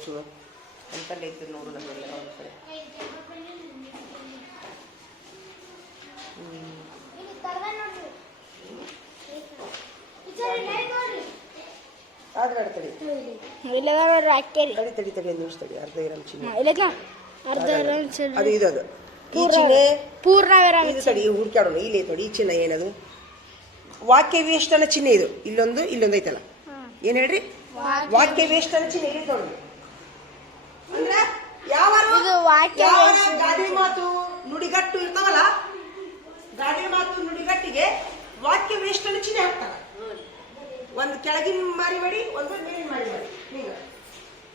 ಇದ್ದದ್ದು ಎಲ್ಲಿ ತೋರಿಸು ಅಂತಲ್ಲಿ ಇದ್ದು ನೋಡು ನಮಗೆಲ್ಲ ಒಂದು ಕಡೆ. ಅದು ಬೇಡ ತಡಿ. ಇಲ್ಲದ ನೋಡ್ರಿ ಹಾಕ್ಯಾರಿ ತಡಿ ತಡಿ ತಡಿ ಒಂದು ನಿಮಿಷ ತಡಿ ಅರ್ಧವಿರಾಮ ಚಿಹ್ನೆ ಇಲ್ಲದ ಅರ್ಧ ವಿರಾಮ ಚಿಹ್ನೆ. ಅದು ಇದು ಅದು. ಈ ಪೂರ್ಣ ಚಿಹ್ನೆ ಪೂರ್ಣ ವಿರಾಮ ಇದು ತಡಿ ಹುಡುಕ್ಯಾಡೋಣ ಇಲ್ಲಿ ಐತೆ ನೋಡಿ ಈ ಚಿಹ್ನೆ ಏನದು? ವಾಕ್ಯ ವೇಷ್ಟನ ಚಿಹ್ನೆ ಇದು. ಇಲ್ಲೊಂದು ಇಲ್ಲೊಂದು ಐತಲ್ಲ? ಏನ್ ಹೇಳ್ರಿ? ವಾಕ್ಯ ವೇಷ್ಟನ ಚಿಹ್ನೆ ಇಲ್ಲಿ ನೋಡಿ ಅಂದ್ರೆ ಯಾವ ಇದು ವಾಕ್ಯ ವೇಷ್ಟ. ಗಾದೆ ಮಾತು ನುಡಿಗಟ್ಟು ಇರ್ತಾವಲ್ಲ? ಗಾದೆ ಮಾತು ನುಡಿಗಟ್ಟಿಗೆ ವಾಕ್ಯ ವೇಷ್ಟನ ಚಿಹ್ನೆ ಹಾಕ್ತಾರ. ಒಂದು ಕೆಳಗಿನ ಮಾರಿ ಮಾಡಿ ಒಂದು ಮೇಲಿನ ಮಾರಿ ಮಾಡಿ. ಹಿಂಗ.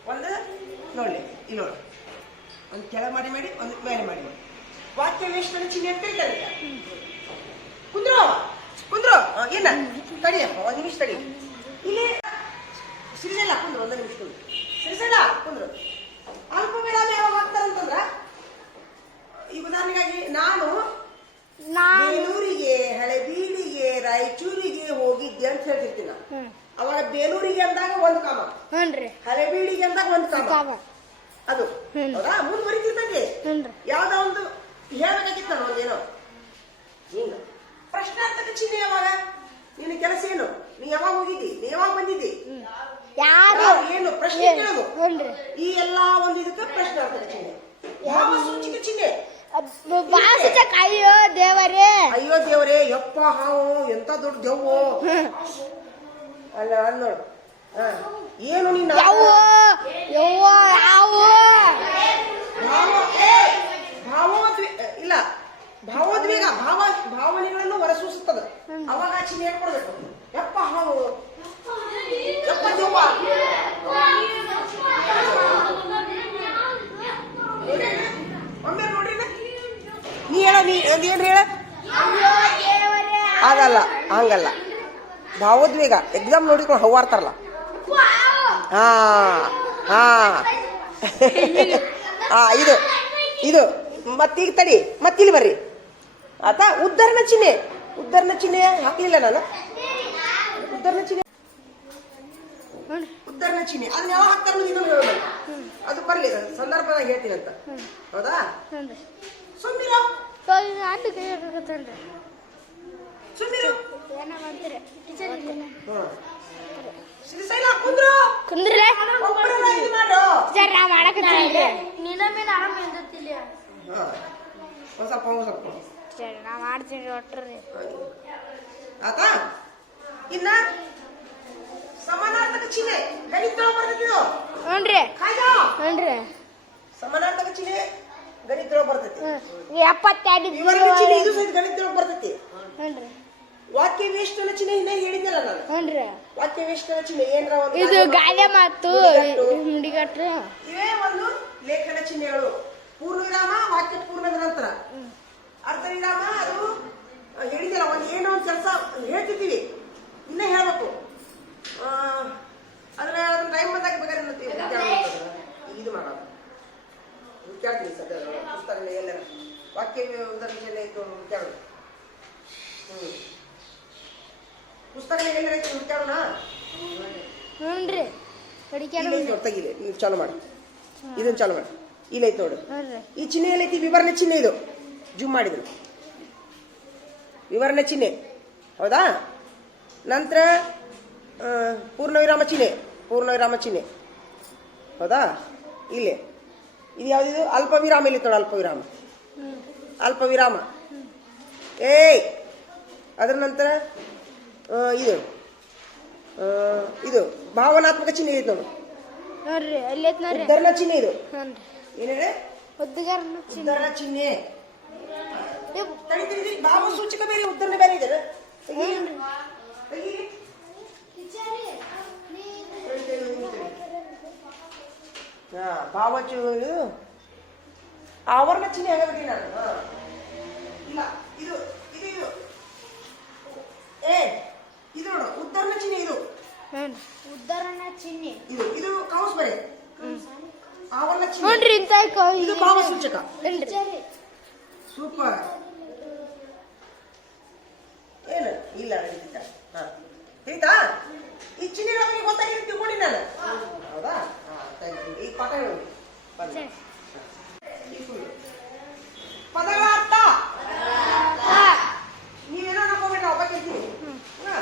ಒಂದು ನೋಡ್ಲಿ ಇಲ್ಲಿ ನೋಡಿ. ಒಂದು ಕೆಳ ಮಾಡಿ ಮಾಡಿ ಒಂದು ಮೇಲೆ ಮಾಡಿ ಮಾಡಿ. ವಾಕ್ಯ ವೇಷ್ಟನ ಚಿಹ್ನೆ ಅಂತ ಹೇಳ್ತಾರೆ. ಕುಂದ್ರು ಕುಂದ್ರು. ಏನ? ತಡಿಯಪ್ಪ ಒಂದು ನಿಮಿಷ ತಡಿ. ಇಲ್ಲಿ ಸಿರಿಸಲ್ಲ ಕುಂದ್ರು ಒಂದು ನಿಮಿಷ ಕುಂದ್ರು. ಸಿರಿಸಲ್ಲ ಕುಂದ್ರು. ಅಲ್ಪ ವಿರಾಮ ಯಾವಾಗ ಹಾಕ್ತಾರಂತಂದ್ರ ಈ ಉದಾಹರಣೆಗಾಗಿ ನಾನು ಬೇಲೂರಿಗೆ ಹಳೆಬೀಡಿಗೆ ರಾಯಚೂರಿಗೆ ಹೋಗಿದ್ದೆ ಅಂತ ಹೇಳ್ತಿರ್ತೀನಿ ನಾನು. ಅವಾಗ ಬೇಲೂರಿಗೆ ಅಂದಾಗ ಒಂದು ಕಾಮ. ಹಳೆಬೀಡಿಗೆ ಅಂದಾಗ ಒಂದು ಕಾಮ. ಅದು. ಹೌದಾ? ಮುಂದುವರಿತಿರ್ತೈತಿ ಯಾವ್ದೋ ಒಂದು ಹೇಳ್ಬೇಕಾಗಿತ್ತು ನಾನು ಒಂದೇನೋ ಹಿಂಗ ಪ್ರಶ್ನಾರ್ಥಕ ಚಿಹ್ನೆ ಯಾವಾಗ? ನಿನ್ನ ಕೆಲಸ ಏನು? ನೀ ಯಾವಾಗ ಹೋಗಿದ್ದಿ? ನೀ ಯಾವಾಗ ಬಂದಿದ್ದಿ? ಯಾರು? ಏನು ಪ್ರಶ್ನೆ ಕೇಳೋದು? ಈ ಎಲ್ಲಾ ಒಂದು ಇದಕ್ಕೆ ಪ್ರಶ್ನೆ ಚಿಹ್ನೆ ಯಾವ ಸೂಚಿಕ ಚಿಹ್ನೆ ಬಾಸಿತ ಅಯ್ಯೋ ದೇವರೇ. ಅಯ್ಯೋ ದೇವರೇ ಯಪ್ಪ ಹಾವು ಎಂತ ದೊಡ್ಡ ದೆವ್ವು? ಅಲ್ಲ ಅಲ್ಲ ನೋಡು. ಏನು ನಿನ್ನ ಯಾವ ಯವ್ವ ಯಾವ ಏ, ಭಾವೋದ್ವಿ ಇಲ್ಲ. ಭಾವೋದ್ವೇಗ ಭಾವ ಭಾವನೆಗಳನ್ನು ಹೊರಸೂಸುತ್ತದೆ. ಅವಾಗ ಚಿಹ್ನೆ ಹೇಳ್ಕೊಡ್ಬೇಕು. ಕೊಡ್ಬೇಕು ಯಪ್ಪ ಹಾವು. ನೀ ಹೇಳ, ನೀ ಅದೇನ್ರಿ ಹೇಳ? ಆಗಲ್ಲ ಹಂಗಲ್ಲ ಭಾವೋದ್ವೇಗ ಎಕ್ಸಾಮ್ ನೋಡಿಕೊಂಡು ಹವ್ವಾರ್ತಾರಲ್ಲ. ಹಾ ಹಾ. ಹಾ, ಇದು ಇದು. ಮತ್ತೀಗ ತಡಿ ಮತ್ತಿಲ್ಲಿ ಬರ್ರಿ. ಆತ, ಉದ್ಧರಣ ಚಿಹ್ನೆ. ಉದ್ಧರಣ ಚಿಹ್ನೆ ಹಾಕ್ಲಿಲ್ಲ ನಾನು. ಉದ್ಧರಣ ಚಿಹ್ನೆ ಉದ್ಧರಣ ಚಿಹ್ನೆ. ಅದನ್ನ ಯಾವಾಗ ಹಾಕ್ತಾರ ಇನ್ನೊಂದು ಅದು ಬರ್ಲಿ ಸಂದರ್ಭದಾಗ ಹೇಳ್ತೀನಿ ಅಂತ. ಹೌದಾ? ಸುಮ್ಮಿರ. ಶ್ರೀಶೈಲ ಕುಂದ್ರು. ಇದು ಮಾಡು. ಸರ್ ನಾ ಮಾಡಕತ್ತೀನಿ ಆರಾಮ ಸರಿ ನಾ ಮಾಡ್ತೀನಿ ಆತಾ? ಇನ್ನ? ಸಮಾನಾರ್ಥಕ ಚಿಹ್ನೆ. ಗಣಿತ ಬರ್ತೈತಿ ಹ್ಞೂನ್ರಿ. ಹ್ಞೂನ್ರಿ. ಸಮಾನಾರ್ಥಕ ಚಿಹ್ನೆ ಗಣಿತ ಬರ್ತೈತಿ. ಎಪ್ಪತ್ತೆರಡು ಚಿಹ್ನೆ ಇದು ಸಹಿತ ಗಣಿತ ಬರ್ತೈತಿ. ಹ್ಞೂನ್ರಿ. ವಾಕ್ಯ ವೇಷ್ಟನ ಚಿಹ್ನೆ ಇನ್ನ ಹೇಳಿದ್ನಲ್ಲ ನಾನು. ಹ್ಞೂನ್ರಿ. ವಾಕ್ಯ ವೇಷ್ಟನ ಚಿಹ್ನೆ ಏನ್ರ ಒಂದು ಇದು ಗಾದೆ ಮಾತು. ನುಡಿಗಟ್ರು ಇವೇ ಒಂದು ಲೇಖನ ಚಿಹ್ನೆಗಳು ಪೂರ್ಣ ವಿರಾಮ ವಾಕ್ಯ ಪೂರ್ಣ ನಂತರ ಅರ್ಧ ವಿರಾಮ ಅದು ಆ, ಹೇಳಿದ್ಯಲ್ಲ ಒಂದು ಏನೋ ಒಂದು ಕೆಲಸ ಹೇಳ್ತಿದ್ದೀವಿ. ಇನ್ನ ಹೇಳ್ಬೇಕು ಆ, ಅದನ್ನ ಅದನ್ನ ಟೈಮ್ ಬಂದಾಗ ಬೇಕಾದ್ರೆ ಮತ್ತೆ ವಿಚಾರ ಮಾಡ್ತಾರೆ. ಇದು ಮಾಡೋದು ವಿಚಾರ್ತೀನಿ ಸದ್ಯ ಪುಸ್ತಕ ಎಲ್ಲರ ವಾಕ್ಯ ಉದಾಹರಣೆ ಇತ್ತು ವಿಚಾರೋಣ ಹ್ಞೂ ನೋಡು ನೀವು ಚಾಲು ಮಾಡಿ. ಇದನ್ನ ಚಾಲು ಮಾಡಿ. ಇಲ್ಲೈತೆ ನೋಡು. ಈ ಚಿಹ್ನೆ ಎಲ್ಲೈತಿ ವಿವರಣೆ ಚಿಹ್ನೆ ಇದು. ಜೂಮ್ ಮಾಡಿದ್ರು. ವಿವರಣೆ ಚಿಹ್ನೆ. ಹೌದಾ? ನಂತರ ಆ, ಪೂರ್ಣ ವಿರಾಮ ಚಿಹ್ನೆ. ಪೂರ್ಣ ವಿರಾಮ ಚಿಹ್ನೆ. ಹೌದಾ? ಇಲ್ಲೇ. ಇದು ಯಾವುದಿದು ಅಲ್ಪ ವಿರಾಮ ಇಲ್ಲಿ ನೋಡು ಅಲ್ಪ ವಿರಾಮ ಅಲ್ಪ ವಿರಾಮ ಏಯ್! ಅದರ ನಂತರ ಇದು ಆ, ಇದು ಭಾವನಾತ್ಮಕ ಚಿಹ್ನೆ ಇದೆ ನೋಡು ನೋಡ್ರಿ ಅಲ್ಲೈತ್ ನೋಡ್ರಿ ಉದ್ಧರಣ ಚಿಹ್ನೆ ಇದು ಹ್ಞೂನ್ರಿ ಏನ್ ಹೇಳಿ ಉದ್ದಿಗಾರನ ಚಿನ್ನ ಉದ್ಧರಣ ಚಿಹ್ನೆ ತಡಿ ತಡಿ ತಡಿ. ಭಾವ ಸೂಚಕ ಬೇರೆ ಉದ್ಧರಣ ಬೇರೆ ಇದೆ ತೆಗೀರಿ. ತೆಗೀರಿ. ತಡಿ, ತಡಿ, ತಡಿ, ತಡಿ. ಭಾವಚು ಇದು ಆವರಣ ಚಿಹ್ನೆ ಆಗಬೇಕು ನಾನು ಹಾ. ಇಲ್ಲ ಇದು ಇದು ಇದು ಏ ಇದು ಉತ್ತರಣ ಚಿಹ್ನೆ ಇದು. ಉದ್ದಾರಣ ಚಿಹ್ನೆ. ಇದು ಇದು ಕೌಸ್ ಬರೆ. ಆವರಣ ಚಿಹ್ನೆ. ನೋಡ್ರಿ ಇಂತ ಇದು ಭಾವಸೂಚಕ ಸೂಪರ್. ಏನು ಇಲ್ಲ ನಡೀತಿದ್ದ ಹಾ. ತಿಳಿತಾ? ಈ ಚಿಹ್ನೆ ನಮಗೆ ಗೊತ್ತಾಗಿದ್ದು ತಿಳ್ಕೊಂಡಿ ನಾನು. ಹೌದಾ? ಹಾ ಥ್ಯಾಂಕ್ ಯು ಈ ಪಾಠ ಹೇಳು. ಪದಗಳ ಅರ್ಥ ನೀವೇನೋ ಅನ್ಕೋಬೇಡ ಒಬ್ಬ ಕೇಳ್ತೀನಿ ಹಾ.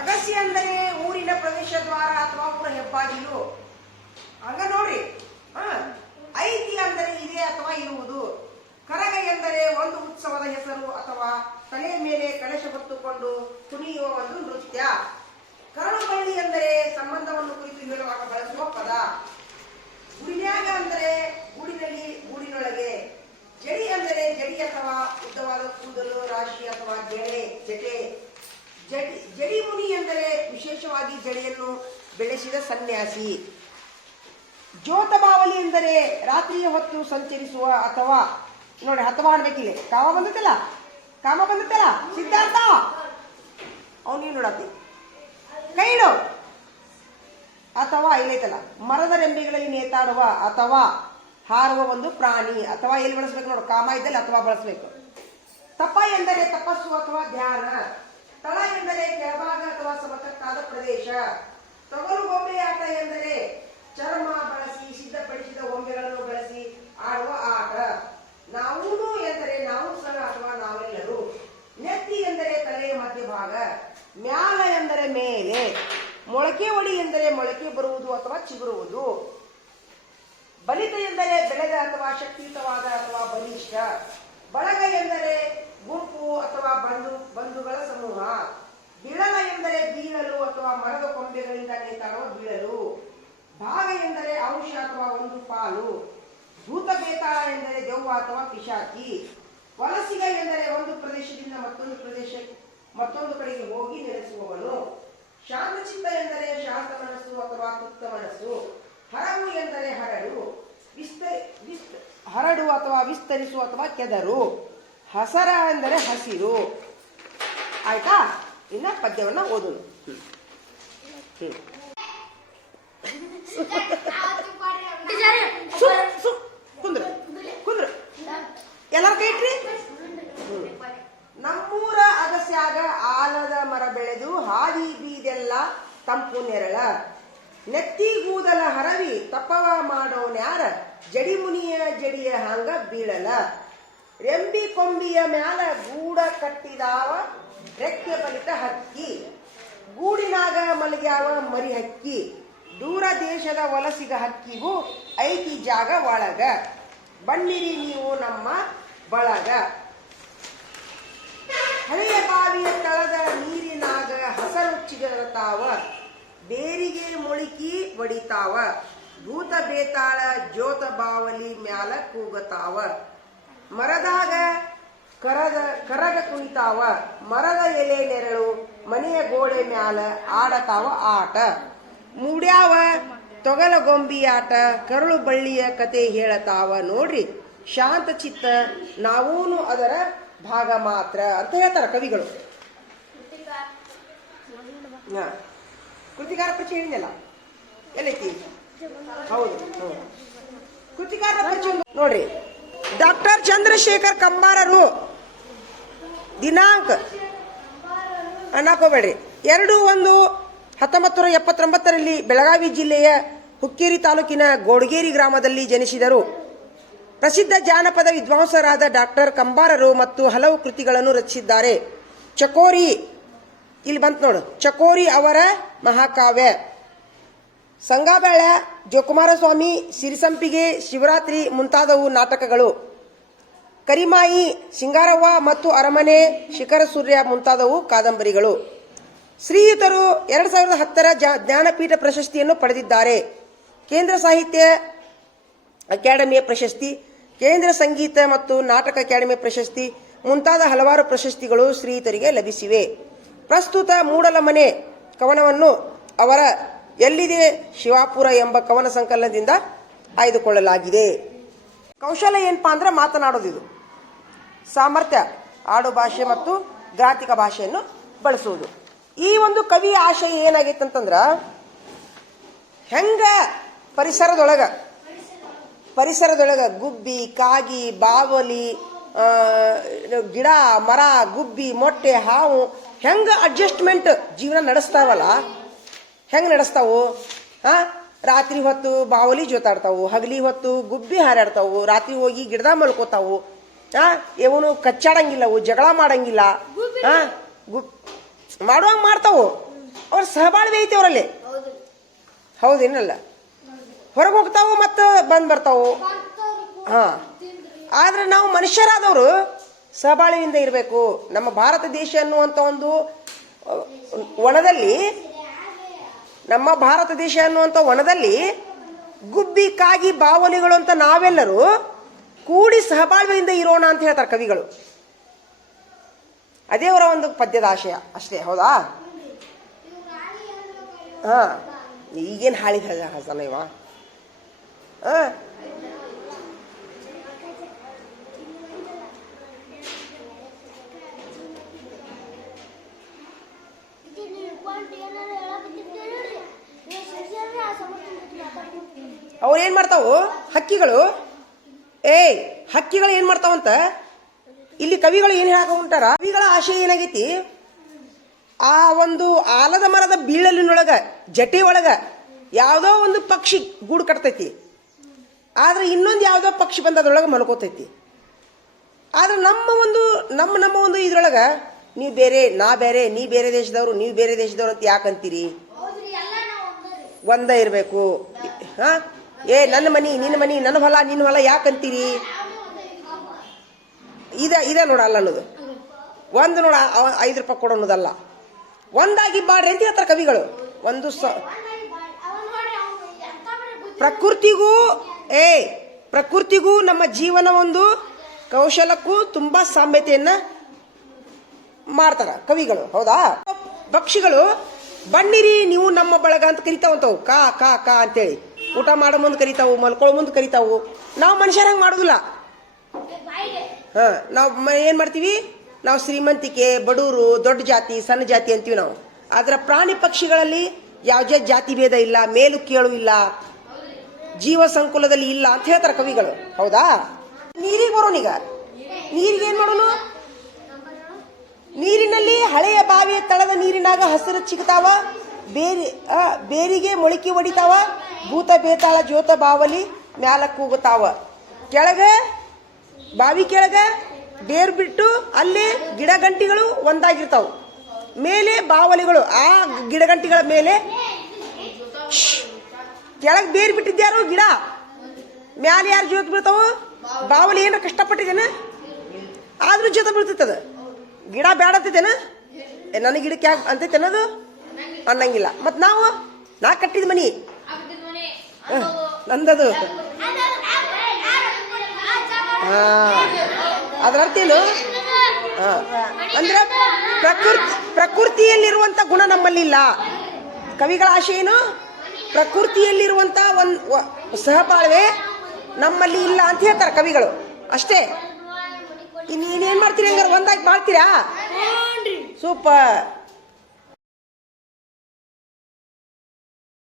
ಅಗಸ್ಯ ಅಂದರೆ ಊರಿನ ಪ್ರವೇಶ ದ್ವಾರ ಅಥವಾ ಊರ ಹೆಬ್ಬಾಗಿಲು ಹಂಗ ನೋಡ್ರಿ. ಹಾ, ಐತಿ ಅಂದರೆ ಇದೆ ಅಥವಾ ಇರುವುದು. ಕರಗ ಎಂದರೆ ಒಂದು ಉತ್ಸವದ ಹೆಸರು ಅಥವಾ ತಲೆ ಮೇಲೆ ಕಳಶ ಹೊತ್ತುಕೊಂಡು ಕುಣಿಯುವ ಒಂದು ನೃತ್ಯ. ಕರಳುಬಳ್ಳಿ ಎಂದರೆ ಸಂಬಂಧವನ್ನು ಕುರಿತು ಹೇಳುವಾಗ ಬಳಸುವ ಪದ. ಗುಡಿನ್ಯಾಗ ಅಂದರೆ ಗೂಡಿನಲ್ಲಿ ಗೂಡಿನೊಳಗೆ. ಜಡಿ ಅಂದರೆ ಜಡಿ ಅಥವಾ ಉದ್ದವಾದ ಕೂದಲು, ರಾಶಿ ಅಥವಾ ಜಡೆ ಜಟೆ. ಜಡಿ ಜಡಿ ಮುನಿ ಎಂದರೆ ವಿಶೇಷವಾಗಿ ಜಡೆಯನ್ನು ಬೆಳೆಸಿದ ಸನ್ಯಾಸಿ. ಜ್ಯೋತಬಾವಲಿ ಎಂದರೆ ರಾತ್ರಿಯ ಹೊತ್ತು ಸಂಚರಿಸುವ ಅಥವಾ, ನೋಡಿ ಹತ್ತವ ಮಾಡ್ಬೇಕಿಲ್ಲ. ಕಾಮ ಬಂದತ್ತಲ್ಲ ಕಾಮ ಬಂದತ್ತಲ್ಲ ಸಿದ್ಧಾರ್ಥ? ಅವನಿಗೆ ನೋಡತ್ತಿ. ಕೈ ಇಡು. ಅಥವಾ ಇಲ್ಲೈತಲ್ಲ ಮರದ ರೆಂಬೆಗಳಲ್ಲಿ ನೇತಾಡುವ ಅಥವಾ ಹಾರುವ ಒಂದು ಪ್ರಾಣಿ ಅಥವಾ ಎಲ್ಲಿ ಬಳಸ್ಬೇಕು ನೋಡು? ಕಾಮ ಇದ್ದಲ್ಲಿ ಅಥವಾ ಬಳಸ್ಬೇಕು. ತಪ ಎಂದರೆ ತಪಸ್ಸು ಅಥವಾ ಧ್ಯಾನ. ತಳ ಎಂದರೆ ಕೆಳಭಾಗ ಅಥವಾ ಸಮತಕ್ಕಾದ ಪ್ರದೇಶ. ತೊಗಲು ಗೊಂಬೆ ಆಟ ಎಂದರೆ ಚರ್ಮ ಬಳಸಿ, ಸಿದ್ಧಪಡಿಸಿದ ಗೊಂಬೆಗಳನ್ನು ಬಳಸಿ ಆಡುವ ಆಟ. ನಾವೂನು ಎಂದರೆ ನಾವು ಸಹ ಅಥವಾ ನಾವೆಲ್ಲರೂ. ನೆತ್ತಿ ಎಂದರೆ ತಲೆಯ ಮಧ್ಯಭಾಗ ಮ್ಯಾಲ ಎಂದರೆ ಮೇಲೆ. ಮೊಳಕೆ ಒಡಿ ಎಂದರೆ ಮೊಳಕೆ ಬರುವುದು ಅಥವಾ ಚಿಗುರುವುದು. ಬಲಿತ ಎಂದರೆ ಬೆಳೆದ ಅಥವಾ ಶಕ್ತಿಯುತವಾದ ಅಥವಾ ಬಲಿಷ್ಠ. ಬಳಗ ಎಂದರೆ ಗುಂಪು ಅಥವಾ ಬಂಧು ಬಂಧುಗಳ ಸಮೂಹ ಬಿಳಲ ಎಂದರೆ ಬೀಳಲು ಅಥವಾ ಮರದ ಕೊಂಬೆಗಳಿಂದ ನೇತಾಡುವ ಬೀಳಲು. ಭಾಗ ಎಂದರೆ ಅಂಶ ಅಥವಾ ಒಂದು ಪಾಲು. ಭೂತ ಬೇತಾಳ ಎಂದರೆ ದೆವ್ವ ಅಥವಾ ಪಿಶಾಚಿ. ವಲಸಿಗ ಎಂದರೆ ಒಂದು ಪ್ರದೇಶದಿಂದ ಮತ್ತೊಂದು ಪ್ರದೇಶ, ಮತ್ತೊಂದು ಕಡೆಗೆ ಹೋಗಿ ನೆಲೆಸುವವನು. ಶಾಂತಚಿತ್ತ ಎಂದರೆ ಶಾಂತ ಮನಸ್ಸು ಅಥವಾ ತೃಪ್ತ ಮನಸ್ಸು. ಹರವು ಎಂದರೆ ಹರಡು. ವಿಸ್ತ, ಹರಡು ಅಥವಾ ವಿಸ್ತರಿಸು ಅಥವಾ ಕೆದರು. ಹಸರ ಎಂದರೆ ಹಸಿರು. ಆಯ್ತಾ? ಇನ್ನ ಪದ್ಯವನ್ನ ಓದೋದು. Hmm. ದೇಶದ ವಲಸಿಗ ಹಕ್ಕಿಗೂ ಐತಿ ಜಾಗ ಒಳಗ. ಬನ್ನಿರಿ ನೀವು ನಮ್ಮ ಬಳಗ. ಹಳೆಯ ಬಾವಿಯ ತಳದ ನೀರಿನಾಗ ಹಸರು ಬೇರಿಗೆ ಮುಳುಕಿ ಒಡಿತಾವ ಭೂತ ಬೇತಾಳ ಜ್ಯೋತ ಬಾವಲಿ ಮ್ಯಾಲ ಕೂಗತಾವ. ಮರದಾಗ ಕರದ, ಕರಗ ಕುಣಿತಾವ. ಮರದ ಎಲೆ ನೆರಳು ಮನೆಯ ಗೋಡೆ ಮ್ಯಾಲ ಆಡತಾವ ಆಟ. ಮೂಡ್ಯಾವ ತೊಗಲ ಗೊಂಬಿಯಾಟ ಕರುಳು ಬಳ್ಳಿಯ ಕತೆ ಹೇಳತಾವ ನೋಡ್ರಿ. ಶಾಂತ ಚಿತ್ತ ನಾವೂನು ಅದರ ಭಾಗ ಮಾತ್ರ ಅಂತ ಹೇಳ್ತಾರ ಕವಿಗಳು. ಕೃತಿಕಾರ ಪರಿಚಯ ಹೇಳಿದ್ನಲ್ಲ? ಎಲ್ಲೈತಿ? ಹೌದು. ಕೃತಿಕಾರ ಪರಿಚಯ ನೋಡ್ರಿ. ಡಾಕ್ಟರ್ ಚಂದ್ರಶೇಖರ್ ಕಂಬಾರರು ದಿನಾಂಕ ಅನ್ನಕೋಬೇಡ್ರಿ. ಎರಡು ಒಂದು ಹತ್ತೊಂಬತ್ತು ನೂರ ಎಪ್ಪತ್ತೊಂಬತ್ತರಲ್ಲಿ ಬೆಳಗಾವಿ ಜಿಲ್ಲೆಯ ಹುಕ್ಕೇರಿ ತಾಲೂಕಿನ ಗೋಡ್ಗೇರಿ ಗ್ರಾಮದಲ್ಲಿ ಜನಿಸಿದರು. ಪ್ರಸಿದ್ಧ ಜಾನಪದ ವಿದ್ವಾಂಸರಾದ ಡಾಕ್ಟರ್ ಕಂಬಾರರು ಮತ್ತು ಹಲವು ಕೃತಿಗಳನ್ನು ರಚಿಸಿದ್ದಾರೆ. ಚಕೋರಿ, ಇಲ್ಲಿ ಬಂತು ನೋಡು. ಚಕೋರಿ ಅವರ ಮಹಾಕಾವ್ಯ. ಸಂಗಾಬೇಳ ಜೋಕುಮಾರಸ್ವಾಮಿ, ಸಿರಿಸಂಪಿಗೆ, ಶಿವರಾತ್ರಿ ಮುಂತಾದವು ನಾಟಕಗಳು. ಕರಿಮಾಯಿ, ಸಿಂಗಾರವ್ವ ಮತ್ತು ಅರಮನೆ, ಶಿಖರ ಸೂರ್ಯ ಮುಂತಾದವು ಕಾದಂಬರಿಗಳು. ಶ್ರೀಯುತರು ಎರಡು ಸಾವಿರದ ಹತ್ತರ ಜ್ಞಾನಪೀಠ ಪ್ರಶಸ್ತಿಯನ್ನು ಪಡೆದಿದ್ದಾರೆ. ಕೇಂದ್ರ ಸಾಹಿತ್ಯ ಅಕಾಡೆಮಿಯ ಪ್ರಶಸ್ತಿ, ಕೇಂದ್ರ ಸಂಗೀತ ಮತ್ತು ನಾಟಕ ಅಕಾಡೆಮಿ ಪ್ರಶಸ್ತಿ ಮುಂತಾದ ಹಲವಾರು ಪ್ರಶಸ್ತಿಗಳು ಶ್ರೀಯುತರಿಗೆ ಲಭಿಸಿವೆ. ಪ್ರಸ್ತುತ ಮೂಡಲಮನೆ ಕವನವನ್ನು ಅವರ ಎಲ್ಲಿದೆ ಶಿವಾಪುರ ಎಂಬ ಕವನ ಸಂಕಲನದಿಂದ ಆಯ್ದುಕೊಳ್ಳಲಾಗಿದೆ. ಕೌಶಲ್ಯ ಏನಪ್ಪಾ ಅಂದ್ರೆ ಮಾತನಾಡೋದಿದು ಸಾಮರ್ಥ್ಯ ಆಡು ಭಾಷೆ ಮತ್ತು ಗ್ರಾಂತಿಕ ಭಾಷೆಯನ್ನು ಬಳಸುವುದು. ಈ ಒಂದು ಕವಿ ಆಶಯ ಏನಾಗೈತೆ ಅಂತಂದ್ರ, ಹೆಂಗ ಪರಿಸರದೊಳಗ ಪರಿಸರದೊಳಗ ಗುಬ್ಬಿ, ಕಾಗಿ, ಬಾವಲಿ ಗಿಡ, ಮರ, ಗುಬ್ಬಿ, ಮೊಟ್ಟೆ, ಹಾವು, ಹೆಂಗ ಅಡ್ಜಸ್ಟ್ಮೆಂಟ್ ಜೀವನ ನಡೆಸ್ತಾವಲ್ಲ, ಹೆಂಗ್ ನಡೆಸ್ತಾವು? ಹಾ ರಾತ್ರಿ ಹೊತ್ತು ಬಾವಲಿ ಜೊತಾಡ್ತಾವು, ಹಗಲಿ ಹೊತ್ತು ಗುಬ್ಬಿ ಹಾರಾಡ್ತಾವು, ರಾತ್ರಿ ಹೋಗಿ ಗಿಡದ ಮಲ್ಕೋತಾವು, ಆ, ಇವನು ಕಚ್ಚಾಡಂಗಿಲ್ಲವು ಜಗಳ ಮಾಡಂಗಿಲ್ಲ ಹಾ ಗುಬ್ ಮಾಡುವಂಗ ಮಾಡ್ತಾವು. ಅವ್ರ ಸಹಬಾಳ್ವೆ ಐತಿ ಅವರಲ್ಲಿ. ಹೌದೇನಲ್ಲ? ಹೊರಗೆ ಹೋಗ್ತಾವು ಮತ್ತು ಬಂದು ಬರ್ತಾವು. ಹಾಂ. ಆದ್ರೆ ನಾವು ಮನುಷ್ಯರಾದವರು ಸಹಬಾಳ್ವೆಯಿಂದ ಇರಬೇಕು. ನಮ್ಮ ಭಾರತ ದೇಶ ಅನ್ನುವಂಥ ಒಂದು ಒಣದಲ್ಲಿ, ನಮ್ಮ ಭಾರತ ದೇಶ ಅನ್ನುವಂಥ ಒಣದಲ್ಲಿ ಗುಬ್ಬಿ, ಕಾಗಿ, ಬಾವಲಿಗಳು ಅಂತ ನಾವೆಲ್ಲರೂ ಕೂಡಿ ಸಹಬಾಳ್ವೆಯಿಂದ ಇರೋಣ ಅಂತ ಹೇಳ್ತಾರೆ ಕವಿಗಳು. ಅದೇ ಅವರ ಒಂದು ಪದ್ಯದ ಆಶಯ. ಅಷ್ಟೇ, ಹೌದಾ? ಹಾಂ. ಈಗೇನು ಹಾಳಿದ ಹಸನ ಇವ? ಹಾಂ. ಅವ್ರು ಏನು ಮಾಡ್ತಾವು? ಹಕ್ಕಿಗಳು? ಏಯ್, ಹಕ್ಕಿಗಳು ಏನು ಮಾಡ್ತಾವಂತ? ಇಲ್ಲಿ ಕವಿಗಳು ಏನು ಹೇಳಕ ಹೊಂಟಾರ? ಕವಿಗಳ ಆಶಯ ಏನಾಗೈತಿ? ಆ ಒಂದು ಆಲದ ಮರದ ಬೀಳಲಿನೊಳಗ ಜಟಿ ಒಳಗ ಯಾವುದೋ ಒಂದು ಪಕ್ಷಿ ಗೂಡು ಕಟ್ತೈತಿ. ಆದ್ರೆ ಇನ್ನೊಂದು ಯಾವುದೋ ಪಕ್ಷಿ ಬಂದ ಅದ್ರೊಳಗೆ ಮಲ್ಕೋತೈತಿ. ಆದ್ರೆ ನಮ್ಮ ಒಂದು ನಮ್ಮ ನಮ್ಮ ಒಂದು ಇದ್ರೊಳಗೆ ನೀವು ಬೇರೆ ನಾ ಬೇರೆ ನೀ ಬೇರೆ ದೇಶದವರು ನೀವು ಬೇರೆ ದೇಶದವ್ರು ಅಂತ ಯಾಕಂತೀರಿ ಒಂದ ಇರಬೇಕು. ಹಾ? ಏ ನನ್ನ ಮನಿ ನಿನ್ನ ಮನಿ ನನ್ನ ಹೊಲ ನಿನ್ನ ಹೊಲ ಯಾಕಂತೀರಿ ಇದ, ಇದೆ ನೋಡ ಅಲ್ಲ ಅನ್ನೋದು ಒಂದು ನೋಡ ಐದು ರೂಪಾಯಿ ಕೊಡೋ ಅನ್ನೋದಲ್ಲ. ಒಂದಾಗಿ ಬಾಡ್ರಿ ಅಂತ ಹೇಳ್ತಾರೆ ಕವಿಗಳು. ಒಂದು ಸ ಪ್ರಕೃತಿಗೂ, ಏ, ಪ್ರಕೃತಿಗೂ ನಮ್ಮ ಜೀವನ ಒಂದು ಕೌಶಲಕ್ಕೂ ತುಂಬಾ ಸಾಮ್ಯತೆಯನ್ನ ಮಾಡ್ತಾರ ಕವಿಗಳು, ಹೌದಾ? ಪಕ್ಷಿಗಳು ಬಣ್ಣಿರಿ ನೀವು ನಮ್ಮ ಬಳಗ ಅಂತ ಕರಿತಾವಂತವು ಕಾ ಕಾ ಕಾ ಅಂತೇಳಿ. ಊಟ ಮಾಡೋ ಮುಂದೆ ಕರಿತಾವು ಮಲ್ಕೊಳ್ಳೋ ಮುಂದೆ ಕರಿತಾವು. ನಾವು ಮನುಷ್ಯರಂಗೆ ಮಾಡೋದಿಲ್ಲ. ನಾವು ಏನು ಮಾಡ್ತೀವಿ? ನಾವು ಶ್ರೀಮಂತಿಕೆ, ಬಡೂರು, ದೊಡ್ಡ ಜಾತಿ, ಸಣ್ಣ ಜಾತಿ ಅಂತೀವಿ ನಾವು. ಆದ್ರೆ ಪ್ರಾಣಿ ಪಕ್ಷಿಗಳಲ್ಲಿ ಯಾವುದೇ ಜಾತಿ ಭೇದ ಇಲ್ಲ, ಮೇಲು ಕೇಳು ಇಲ್ಲ, ಜೀವ ಸಂಕುಲದಲ್ಲಿ ಇಲ್ಲ ಅಂತ ಹೇಳ್ತಾರೆ ಕವಿಗಳು. ಹೌದಾ? ನೀರಿಗೆ ಬರೋನೀಗ ನೀರಿಗೆ ಏನು ಮಾಡೋನು? ನೀರಿನಲ್ಲಿ ಹಳೆಯ ಬಾವಿಯ ತಳದ ನೀರಿನಾಗ ಹಸಿರು ಚಿಗತಾವ, ಬೇರಿ ಬೇರಿಗೆ ಮೊಳಕೆ ಒಡಿತಾವ ಭೂತ ಬೇತಾಳ ಜ್ಯೋತ ಬಾವಲಿ ಮ್ಯಾಲ ಕೂಗುತ್ತಾವ ಕೆಳಗ ಬಾವಿ ಕೆಳಗ ಬೇರ್ ಬಿಟ್ಟು ಅಲ್ಲಿ ಗಿಡ ಗಂಟಿಗಳು ಒಂದಾಗಿರ್ತಾವ. ಮೇಲೆ ಬಾವಲಿಗಳು ಆ ಗಿಡಗಂಟಿಗಳ ಮೇಲೆ. ಕೆಳಗೆ ಬೇರ್ ಬಿಟ್ಟಿದ್ಯಾರು ಗಿಡ? ಮ್ಯಾಲೆ ಯಾರು ಜೋತ್ ಬೀಳ್ತಾವ? ಬಾವಲಿ ಏನು ಕಷ್ಟಪಟ್ಟಿದ್ದೇನೆ ಆದ್ರೂ ಜೊತೆ ಬೀಳ್ತೈತದ ಗಿಡ ಬೇಡತ್ತೈತೇನ ಏ, ನನ್ನ ಗಿಡಕ್ಕೆ ಯಾಕೆ ಅಂತೈತೆ ಅನ್ನೋದು ಅನ್ನಂಗಿಲ್ಲ. ಮತ್ ನಾವು ನಾ ಕಟ್ಟಿದ ಮನಿ. ನಂದದು. ಅದ್ರ ಅರ್ಥ ಏನು. ಅಂದ್ರೆ ಪ್ರಕೃತಿ ಪ್ರಕೃತಿಯಲ್ಲಿರುವಂತ ಗುಣ ನಮ್ಮಲ್ಲಿಲ್ಲ. ಕವಿಗಳ ಆಶೆ ಏನು? ಪ್ರಕೃತಿಯಲ್ಲಿರುವಂತ ಒಂದ್ ಸಹಬಾಳ್ವೆ ನಮ್ಮಲ್ಲಿ ಇಲ್ಲ ಅಂತ ಹೇಳ್ತಾರೆ ಕವಿಗಳು. ಅಷ್ಟೇ. ಇನ್ನು ಏನ್ ಮಾಡ್ತೀರಿ ಹಂಗಾರೆ? ಒಂದಾಗಿ ಮಾಡ್ತೀರಾ? ಸೂಪರ್.